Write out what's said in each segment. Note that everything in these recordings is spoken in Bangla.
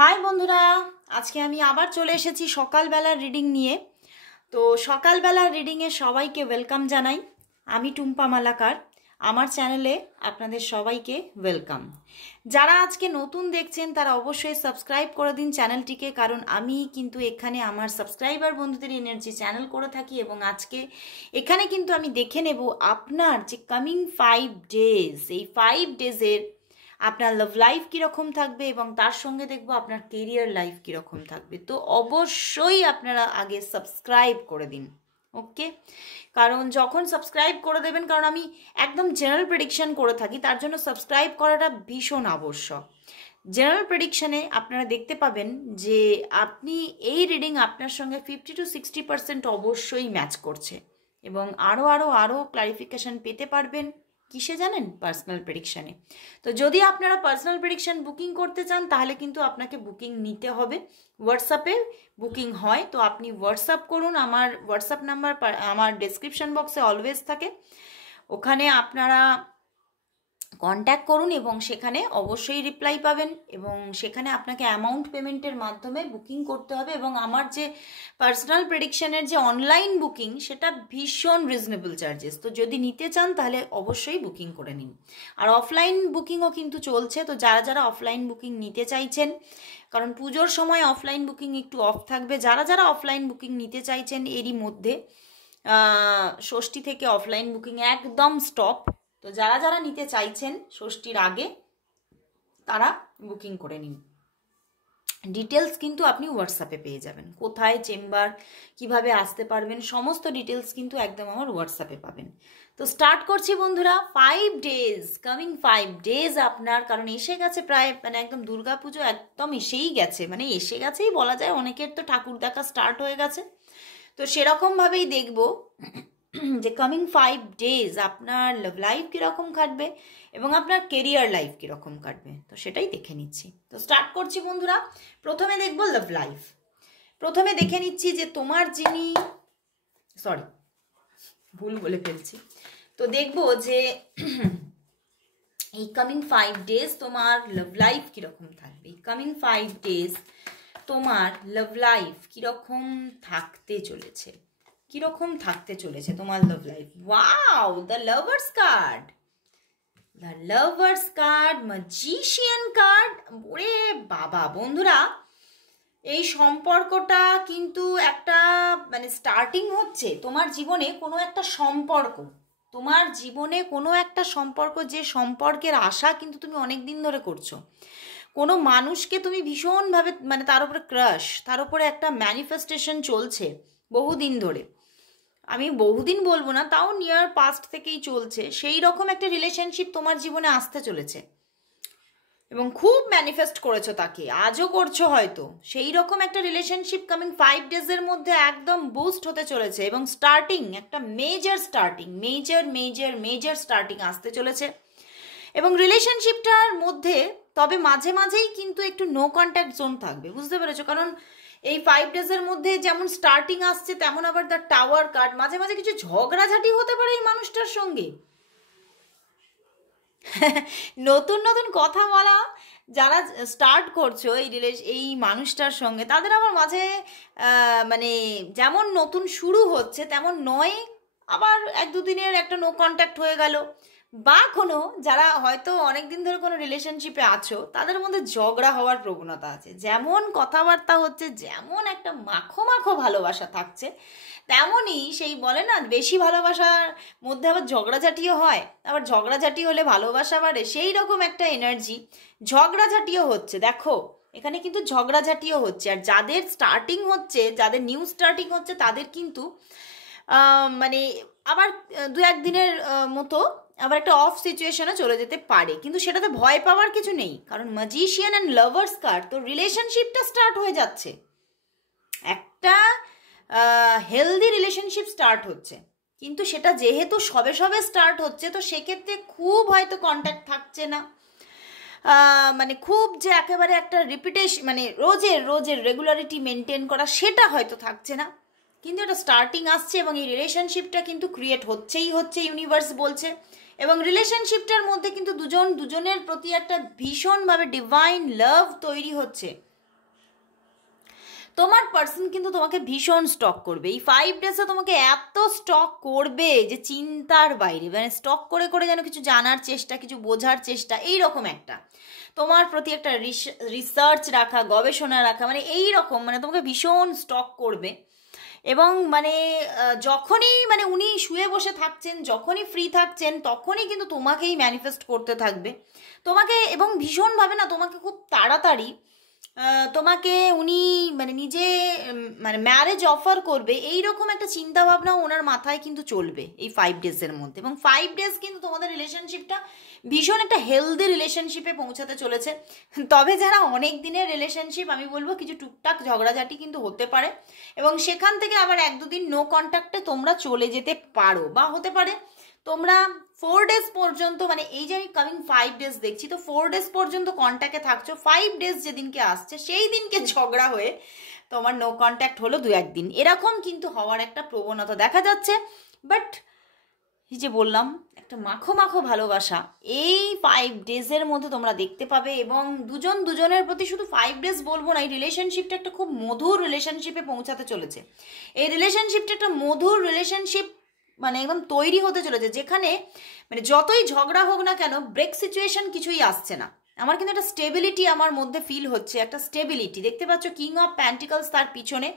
হাই বন্ধুরা, আজকে আমি আবার চলে এসেছি সকালবেলার রিডিং নিয়ে। তো সকালবেলার রিডিংয়ে সবাইকে ওয়েলকাম জানাই। আমি টুম্পা মালাকার, আমার চ্যানেলে আপনাদের সবাইকে ওয়েলকাম। যারা আজকে নতুন দেখছেন তারা অবশ্যই সাবস্ক্রাইব করে দিন চ্যানেলটিকে, কারণ আমি কিন্তু এখানে আমার সাবস্ক্রাইবার বন্ধুদের এনার্জি চ্যানেল করে থাকি এবং আজকে এখানে কিন্তু আমি দেখে নেব আপনার যে কামিং 5 ডেজ, এই 5 ডেজের আপনার লাভ লাইফ কীরকম থাকবে এবং তার সঙ্গে দেখবো আপনার কেরিয়ার লাইফ কীরকম থাকবে। তো অবশ্যই আপনারা আগে সাবস্ক্রাইব করে দিন, ওকে? কারণ যখন সাবস্ক্রাইব করে দেবেন, কারণ আমি একদম জেনারেল প্রেডিকশন করে থাকি, তার জন্য সাবস্ক্রাইব করাটা ভীষণ আবশ্যক। জেনারেল প্রেডিকশানে আপনারা দেখতে পাবেন যে আপনি এই রিডিং আপনার সঙ্গে 50 to 60% অবশ্যই ম্যাচ করছে এবং আরও ক্লারিফিকেশান পেতে পারবেন কিসে জানেন? পার্সোনাল প্রেডিকশানে। তো যদি আপনারা পার্সোনাল প্রেডিকশান বুকিং করতে চান তাহলে কিন্তু আপনাকে বুকিং নিতে হবে। হোয়াটসঅ্যাপে বুকিং হয়, তো আপনি হোয়াটসঅ্যাপ করুন। আমার হোয়াটসঅ্যাপ নাম্বার আমার ডেসক্রিপশন বক্সে অলওয়েজ থাকে, ওখানে আপনারা কন্ট্যাক্ট করুন এবং সেখানে অবশ্যই রিপ্লাই পাবেন এবং সেখানে আপনাকে অ্যামাউন্ট পেমেন্টের মাধ্যমে বুকিং করতে হবে। এবং আমার যে পার্সোনাল প্রেডিকশানের যে অনলাইন বুকিং, সেটা ভীষণ রিজনেবল চার্জেস। তো যদি নিতে চান তাহলে অবশ্যই বুকিং করে নিন। আর অফলাইন বুকিংও কিন্তু চলছে, তো যারা যারা অফলাইন বুকিং নিতে চাইছেন, কারণ পুজোর সময় অফলাইন বুকিং একটু অফ থাকবে, যারা যারা অফলাইন বুকিং নিতে চাইছেন এরই মধ্যে ষষ্ঠী থেকে অফলাইন বুকিং একদম স্টপ। তো যারা যারা নিতে চাইছেন ষষ্ঠীর আগে তারা বুকিং করে নিন। ডিটেলস কিন্তু আপনি হোয়াটসঅ্যাপে পেয়ে যাবেন, কোথায় চেম্বার, কিভাবে আসতে পারবেন, সমস্ত ডিটেলস কিন্তু একদম আমার হোয়াটসঅ্যাপে পাবেন। তো স্টার্ট করছি বন্ধুরা। 5 ডেজ, কামিং 5 ডেজ আপনার, কারণ এসে গেছে প্রায়, মানে একদম দুর্গাপুজো একদম এসেই গেছে, মানে এসে গেছেই বলা যায়, অনেকের তো ঠাকুর দেখা স্টার্ট হয়ে গেছে। তো সেরকমভাবেই দেখব যে কামিং 5 ডেজ আপনার লাভ লাইফ কীরকম কাটবে এবং আপনার কেরিয়ার লাইফ কীরকম কাটবে, তো সেটাই দেখে নিচ্ছি। তো স্টার্ট করছি বন্ধুরা। প্রথমে দেখব লাভ লাইফ। প্রথমে দেখে নিচ্ছি যে তোমার যিনি, সরি ভুল বলে ফেলছি, তো দেখব যে এই কামিং 5 ডেজ তোমার লাভ লাইফ কীরকম থাকবে। এই কামিং 5 ডেজ তোমার লাভ লাইফ কীরকম থাকতে চলেছে, কিরকম থাকতে চলেছে তোমার love life. Wow, the lovers card, the lovers card, magician card. ওরে বাবা বন্ধুরা, এই সম্পর্কটা কিন্তু একটা মানে স্টার্টিং হচ্ছে তোমার জীবনে কোনো একটা সম্পর্ক, তোমার জীবনে কোনো একটা সম্পর্ক, যে সম্পর্কের আশা কিন্তু তুমি অনেক দিন ধরে করছো। কোনো মানুষকে তুমি ভীষণভাবে, মানে তার উপরে ক্রাশ, তার উপরে একটা ম্যানিফেস্টেশন চলছে বহুদিন ধরে। আমি বহুদিন বলবো না, তাও নিয়ার পাস্ট থেকেই চলছে। সেই রকম একটা রিলেশনশিপ তোমার জীবনে আসতে চলেছে এবং খুব ম্যানিফেস্ট করেছো তাকে, আজও করছো হয়তো। সেই রকম একটা রিলেশনশিপ কামিং 5 ডেজের মধ্যে একদম বুস্ট হতে চলেছে এবং স্টার্টিং, একটা মেজর স্টার্টিং, মেজর স্টার্টিং আসতে চলেছে। এবং রিলেশনশিপটার মধ্যে তবে মাঝে মাঝেই কিন্তু একটু নো কন্ট্যাক্ট জোন থাকবে, বুঝতে পেরেছো? কারণ এই 5 ডেজের মধ্যে যেমন স্টার্টিং আসছে, তেমন আবার দ্য টাওয়ার কার্ড, মাঝে মাঝে কিছু ঝগড়াঝাটি হতে পারে এই মানুষটার সঙ্গে। নতুন নতুন কথা বলা যারা স্টার্ট করছো এই মানুষটার সঙ্গে, তাদের আবার মাঝে মানে যেমন নতুন শুরু হচ্ছে তেমন নয়, আবার 1-2 দিনের একটা নো কন্ট্যাক্ট হয়ে গেল। বা কোনো যারা হয়তো অনেক দিন ধরে কোনো রিলেশনশিপে আছো, তাদের মধ্যে ঝগড়া হওয়ার প্রবণতা আছে। যেমন কথাবার্তা হচ্ছে, যেমন একটা মাখো মাখো ভালোবাসা থাকছে, তেমনই সেই বলে না, বেশি ভালোবাসার মধ্যে আবার ঝগড়াঝাটিও হয়, আবার ঝগড়াঝাটি হলে ভালোবাসা বাড়ে, সেই রকম একটা এনার্জি। ঝগড়াঝাটিও হচ্ছে, দেখো এখানে কিন্তু ঝগড়াঝাটিও হচ্ছে। আর যাদের স্টার্টিং হচ্ছে, যাদের নিউ স্টার্টিং হচ্ছে, তাদের কিন্তু মানে আবার 2-1 দিনের মতো আবার একটা অফ সিচুয়েশনে চলে যেতে পারে, কিন্তু সেটাতে ভয় পাওয়ার কিছু নেই, কারণ ম্যাজিশিয়ান অ্যান্ড লাভার্স কার্ড, তো রিলেশনশিপটা স্টার্ট হয়ে যাচ্ছে, একটা হেলদি রিলেশনশিপ স্টার্ট হচ্ছে। কিন্তু সেটা যেহেতু সবে সবে স্টার্ট হচ্ছে, তো সেক্ষেত্রে খুব হয়তো কন্ট্যাক্ট থাকছে না, মানে খুব যে একেবারে একটা রিপিটেশন, মানে রোজের রেগুলারিটি মেনটেন করা, সেটা হয়তো থাকছে না। কিন্তু এটা স্টার্টিং আসছে এবং এই রিলেশনশিপটা কিন্তু ক্রিয়েট হচ্ছে, ইউনিভার্স বলছে। এবং রিলেশনশিপটার মধ্যে কিন্তু দুজনের প্রতি একটা ভীষণভাবে ডিভাইন লাভ তৈরি হচ্ছে। তোমার পার্সন কিন্তু তোমাকে ভীষণ স্টক করবে এই 5 ডেজে, তোমাকে এত স্টক করবে যে চিন্তার বাইরে, মানে স্টক করে করে যেন কিছু জানার চেষ্টা, কিছু বোঝার চেষ্টা, এই রকম একটা তোমার প্রতি একটা রিসার্চ রাখা, গবেষণা রাখা, মানে এই রকম, মানে তোমাকে ভীষণ স্টক করবে। এবং মানে যখনই মানে উনি শুয়ে বসে থাকছেন, যখনই ফ্রি থাকছেন, তখনই কিন্তু তোমাকেই ম্যানিফেস্ট করতে থাকবে তোমাকে, এবং ভীষণভাবে না তোমাকে খুব তাড়াতাড়ি তোমাকে উনি মানে নিজে মানে ম্যারেজ অফার করবে, এই রকম একটা চিন্তা ভাবনা ওনার মাথায় কিন্তু চলবে এই 5 ডেজের মধ্যে। এবং 5 ডেজ কিন্তু তোমাদের রিলেশনশিপটা ভীষণ একটা হেলদি রিলেশনশিপে পৌঁছাতে চলেছে। তবে যারা অনেক দিনের রিলেশনশিপ, আমি বলবো কিছু টুকটাক ঝগড়াঝাটি কিন্তু হতে পারে, এবং সেখান থেকে আবার 1-2 দিন নো কন্ট্যাক্টে তোমরা চলে যেতে পারো, বা হতে পারে তোমরা 4 ডেজ পর্যন্ত, মানে এই যে আমি কামিং 5 ডেজ দেখছি, তো 4 ডেজ পর্যন্ত কন্ট্যাক্টে থাকছো, 5 ডেজ যেদিনকে আসছে সেই দিনকে ঝগড়া হয়ে তোমার নো কন্ট্যাক্ট হলো 2-1 দিন, এরকম কিন্তু হওয়ার একটা প্রবণতা দেখা যাচ্ছে। বাট এই যে বললাম, একটা মাখো মাখো ভালোবাসা এই 5 ডেজের মধ্যে তোমরা দেখতে পাবে, এবং দুজন দুজনের প্রতি, শুধু 5 ডেজ বলবো না, এই রিলেশনশিপটা একটা খুব মধুর রিলেশনশিপে পৌঁছাতে চলেছে। এই রিলেশনশিপটা একটা মধুর রিলেশনশিপ মানে একদম তৈরি হতে চলেছে, যেখানে মানে যতই ঝগড়া হোক না কেন, ব্রেক সিচুয়েশন কিছুই আসছে না। আমার কিন্তু একটা স্টেবিলিটি আমার মধ্যে ফিল হচ্ছে, একটা স্টেবিলিটি দেখতে পাচ্ছ, কিং অফ প্যান্টিকলস তার পিছনে,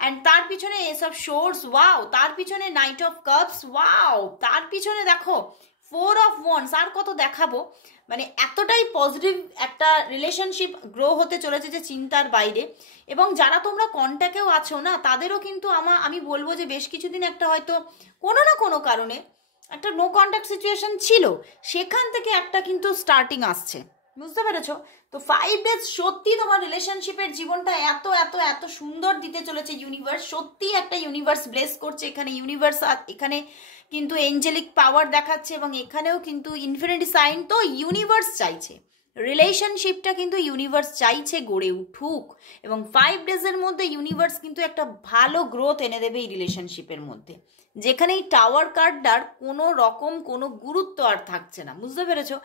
অ্যান্ড তার পিছনে এস অফ শোর্স, ওয়াও, তার পিছনে নাইট অফ কাপস, ওয়াও, তার পিছনে দেখো 4 অফ ওয়ান্স, আর কত দেখাবো। মানে এতটাই পজিটিভ একটা রিলেশনশিপ গ্রো হতে চলেছে যে চিন্তার বাইরে। এবং যারা তোমরা কন্ট্যাক্টেও আছো না, তাদেরও কিন্তু আমি বলবো যে বেশ কিছুদিন একটা হয়তো কোনো না কোনো কারণে একটা নো কন্ট্যাক্ট সিচুয়েশন ছিল, সেখান থেকে একটা কিন্তু স্টার্টিং আসছে, বুঝতে পেরেছো? তো 5 ডেজ সত্যি তোমার রিলেশনশিপের জীবনটা এত এত এত সুন্দর দিতে চলেছে ইউনিভার্স, সত্যি একটা ইউনিভার্স ব্লেস করছে এখানে। ইউনিভার্স এখানে কিন্তু এঞ্জেলিক পাওয়ার দেখাচ্ছে, এবং এখানেও কিন্তু ইনফিনিটি সাইন, তো ইউনিভার্স চাইছে রিলেশনশিপটা, কিন্তু ইউনিভার্স চাইছে গড়ে উঠুক, এবং 5 ডেজের মধ্যে ইউনিভার্স কিন্তু একটা ভালো গ্রোথ এনে দেবে এই রিলেশনশিপের মধ্যে, যেখানে এই টাওয়ার কার্ডটার কোনো রকম কোনো গুরুত্ব আর থাকছে না, বুঝতে পেরেছো?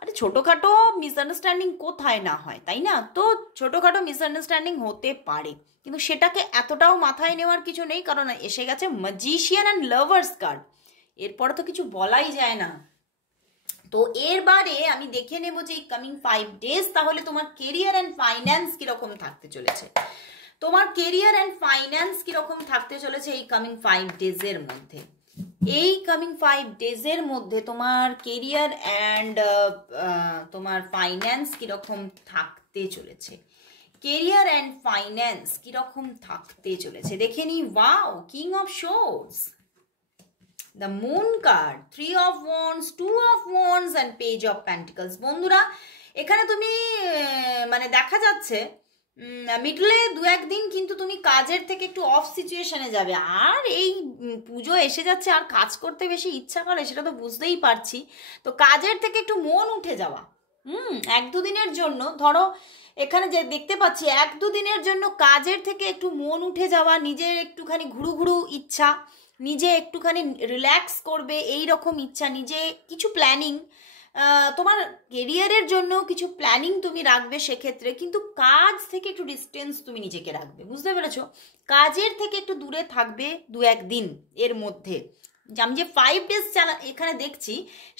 আরে ছোটোখাটো মিসআন্ডারস্ট্যান্ডিং কোথায় না হয়, তাই না? তো ছোটোখাটো মিসআন্ডারস্ট্যান্ডিং হতে পারে, কিন্তু সেটাকে এতটাও মাথায় নেওয়ার কিছু নেই, কারণ এসে গেছে ম্যাজিশিয়ান অ্যান্ড লাভার্স কার্ড, এরপরে তো কিছু বলাই যায় না। তো এর বারে আমি দেখে নেব যে এই কামিং 5 ডেজ তাহলে তোমার কেরিয়ার অ্যান্ড ফাইন্যান্স কীরকম থাকতে চলেছে, তোমার কেরিয়ার অ্যান্ড ফাইন্যান্স কীরকম থাকতে চলেছে এই কামিং 5 ডেজের মধ্যে। এই কামিং 5 ডেজের মধ্যে তোমার কেরিয়ার অ্যান্ড তোমার ফাইন্যান্স কীরকম থাকতে চলেছে, কেরিয়ার অ্যান্ড ফাইন্যান্স কীরকম থাকতে চলেছে দেখে নি। Wow, king of swords, the moon card, 3 of wands, 2 of wands and page of pentacles. বন্ধুরা, এখানে তুমি মানে দেখা যাচ্ছে মিডলে 2-1 দিন কিন্তু তুমি কাজের থেকে একটু অফ সিচুয়েশনে যাবে, আর এই পুজো এসে যাচ্ছে, আর কাজ করতে বেশি ইচ্ছা করে সেটা তো বুঝতেই পারছি। তো কাজের থেকে একটু মন উঠে যাওয়া, 1-2 দিনের জন্য, ধরো এখানে যে দেখতে পাচ্ছি 1-2 দিনের জন্য কাজের থেকে একটু মন উঠে যাওয়া, নিজের একটুখানি ঘুরু ঘুরু ইচ্ছা, নিজে একটুখানি রিল্যাক্স করবে এই রকম ইচ্ছা, নিজে কিছু প্ল্যানিং, তোমার কেরিয়ারের জন্য কিছু প্ল্যানিং তুমি রাখবে সেক্ষেত্রে, কিন্তু কাজ থেকে একটু ডিস্টেন্স তুমি নিজেকে রাখবে, বুঝতে পেরেছো? কাজের থেকে একটু দূরে থাকবে 2-1 দিন এর মধ্যে। আমি যে 5 ডেজ এখানে দেখছি,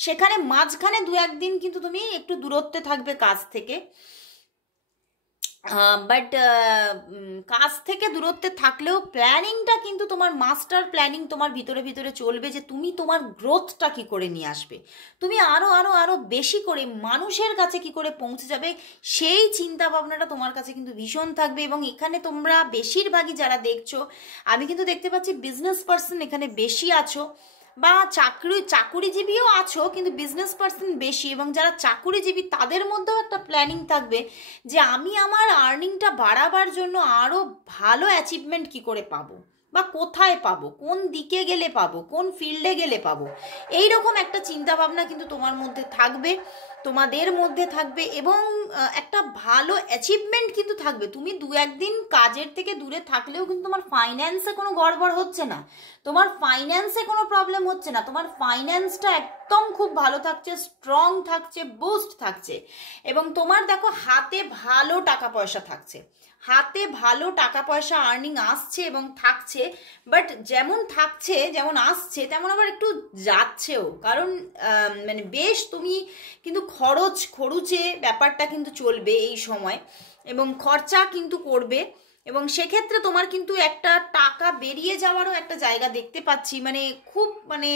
সেখানে মাঝখানে 2-1 দিন কিন্তু তুমি একটু দূরত্বে থাকবে কাজ থেকে, বাট কাজ থেকে দূরত্বে থাকলেও প্ল্যানিংটা কিন্তু তোমার মাস্টার প্ল্যানিং তোমার ভিতরে ভিতরে চলবে, যে তুমি তোমার গ্রোথটা কি করে নিয়ে আসবে, তুমি আরও আরও আরও বেশি করে মানুষের কাছে কি করে পৌঁছে যাবে, সেই চিন্তা ভাবনাটা তোমার কাছে কিন্তু ভীষণ থাকবে। এবং এখানে তোমরা বেশিরভাগই যারা দেখছো, আমি কিন্তু দেখতে পাচ্ছি বিজনেস পার্সন এখানে বেশি আছো, বা চাকুরিজীবীও আছো, কিন্তু বিজনেস পার্সন বেশি, এবং যারা চাকুরিজীবী তাদের মধ্যেও একটা প্ল্যানিং থাকবে যে আমি আমার আর্নিংটা বাড়াবার জন্য আরও ভালো অ্যাচিভমেন্ট কি করে পাবো, বা কোথায় পাবো, কোন দিকে গেলে পাবো, কোন ফিল্ডে গেলে পাবো, এই রকম একটা চিন্তা ভাবনা কিন্তু তোমার মধ্যে থাকবে। তোমাদের মধ্যে থাকবে এবং একটা ভালো অ্যাচিভমেন্ট কিন্তু থাকবে। তুমি 2-1 দিন কাজের থেকে দূরে থাকলেও কিন্তু তোমার ফাইন্যান্সে কোনো গড়বড় হচ্ছে না, তোমার ফাইন্যান্সে কোনো প্রবলেম হচ্ছে না, তোমার ফাইন্যান্সটা একদম খুব ভালো থাকছে, স্ট্রং থাকছে, বুস্ট থাকছে। এবং তোমার দেখো হাতে ভালো টাকা পয়সা থাকছে, হাতে ভালো টাকা পয়সা আর্নিং আসছে এবং থাকছে। বাট যেমন থাকছে, যেমন আসছে, তেমন আবার একটু যাচ্ছেও। কারণ মানে বেশ তুমি কিন্তু খরচে ব্যাপারটা কিন্তু চলবে এই সময়, এবং খরচা কিন্তু করবে। এবং সেক্ষেত্রে তোমার কিন্তু একটা টাকা বেরিয়ে যাওয়ারও একটা জায়গা দেখতে পাচ্ছি। মানে খুব মানে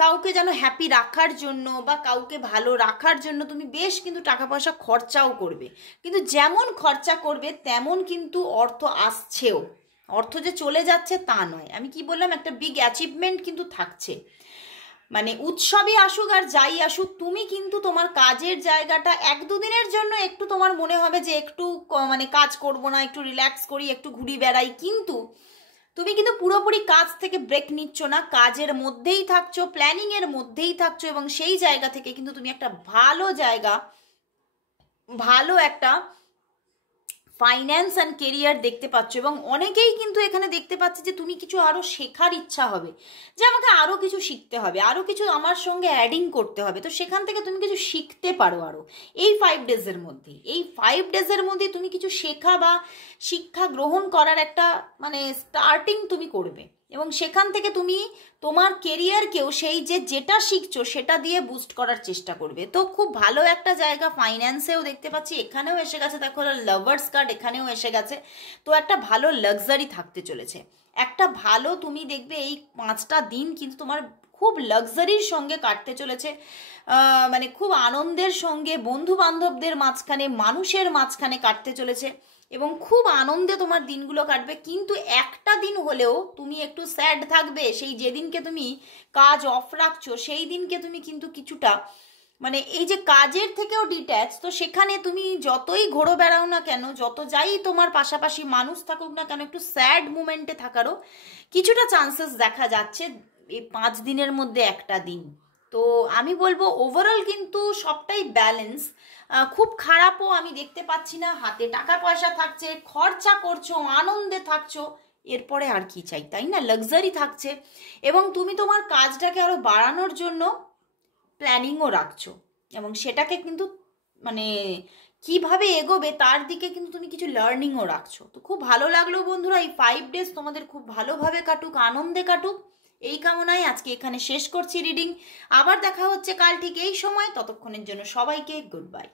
কাউকে যেন হ্যাপি রাখার জন্য বা কাউকে ভালো রাখার জন্য তুমি বেশ কিন্তু টাকা পয়সা খরচাও করবে। কিন্তু যেমন খরচা করবে তেমন কিন্তু অর্থ আসছেও, অর্থ যে চলে যাচ্ছে তা নয়। আমি কি বললাম, একটা বিগ অ্যাচিভমেন্ট কিন্তু থাকছে। মানে উৎসবই আসুক আর যাই আসুক, তুমি কিন্তু তোমার কাজের জায়গাটা 1-2 দিনের জন্য একটু তোমার মনে হবে যে একটু মানে কাজ করব না, একটু রিল্যাক্স করি, একটু ঘুরি বেড়াই, কিন্তু তুমি কিন্তু পুরোপুরি কাজ থেকে ব্রেক নিচ্ছ না, কাজের মধ্যেই থাকছো, প্ল্যানিং এর মধ্যেই থাকছো। এবং সেই জায়গা থেকে কিন্তু তুমি একটা ভালো জায়গা, ভালো একটা ফাইন্যান্স অ্যান্ড কেরিয়ার দেখতে পাচ্ছ। এবং অনেকেই কিন্তু এখানে দেখতে পাচ্ছি যে তুমি কিছু আরও শেখার ইচ্ছা হবে, যে আমাকে আরও কিছু শিখতে হবে, আরও কিছু আমার সঙ্গে অ্যাডিং করতে হবে। তো সেখান থেকে তুমি কিছু শিখতে পারো আরও এই 5 ডেজের মধ্যেই। এই 5 ডেজের মধ্যে তুমি কিছু শেখা বা শিক্ষা গ্রহণ করার একটা মানে স্টার্টিং তুমি করবে। এবং সেখান থেকে তুমি তোমার কেরিয়ারকেও সেই যে যেটা শিখছো সেটা দিয়ে বুস্ট করার চেষ্টা করবে। তো খুব ভালো একটা জায়গা ফাইন্যান্সেও দেখতে পাচ্ছি, এখানেও এসে গেছে, দেখো লাভার্স কার্ড এখানেও এসে গেছে। তো একটা ভালো লাক্সারি থাকতে চলেছে, একটা ভালো তুমি দেখবে এই 5টা দিন কিন্তু তোমার খুব লাক্সারির সঙ্গে কাটতে চলেছে। মানে খুব আনন্দের সঙ্গে বন্ধু বান্ধবদের মাঝখানে, মানুষের মাঝখানে কাটতে চলেছে এবং খুব আনন্দে তোমার দিনগুলো কাটবে। কিন্তু একটা দিন হলেও তুমি একটু স্যাড থাকবে, সেই যেদিনকে তুমি কাজ অফ রাখছো সেই দিনকে তুমি কিন্তু কিছুটা মানে এই যে কাজের থেকেও ডিট্যাচ। তো সেখানে তুমি যতই ঘোরো বেড়াও না কেন, যত যাই তোমার পাশাপাশি মানুষ থাকুক না কেন, একটু স্যাড মুমেন্টে থাকারও কিছুটা চান্সেস দেখা যাচ্ছে এই 5 দিনের মধ্যে একটা দিন। তো আমি বলবো ওভারঅল কিন্তু সবটাই ব্যালেন্স, খুব খারাপও আমি দেখতে পাচ্ছি না। হাতে টাকা পয়সা থাকছে, খরচা করছো, আনন্দে থাকছো, এরপরে আর কি চাই, তাই না? লাক্সারি থাকছে এবং তুমি তোমার কাজটাকে আরো বাড়ানোর জন্য প্ল্যানিংও রাখছো এবং সেটাকে কিন্তু মানে কিভাবে এগোবে তার দিকে কিন্তু তুমি কিছু লার্নিংও রাখছো। তো খুব ভালো লাগলো বন্ধুরা, এই 5 ডেজ তোমাদের খুব ভালোভাবে কাটুক, আনন্দে কাটুক, এই কামনায় আজকে এখানে শেষ করছি রিডিং। আবার দেখা হচ্ছে কাল ঠিক এই সময়, ততক্ষণের জন্য সবাইকে গুড বাই।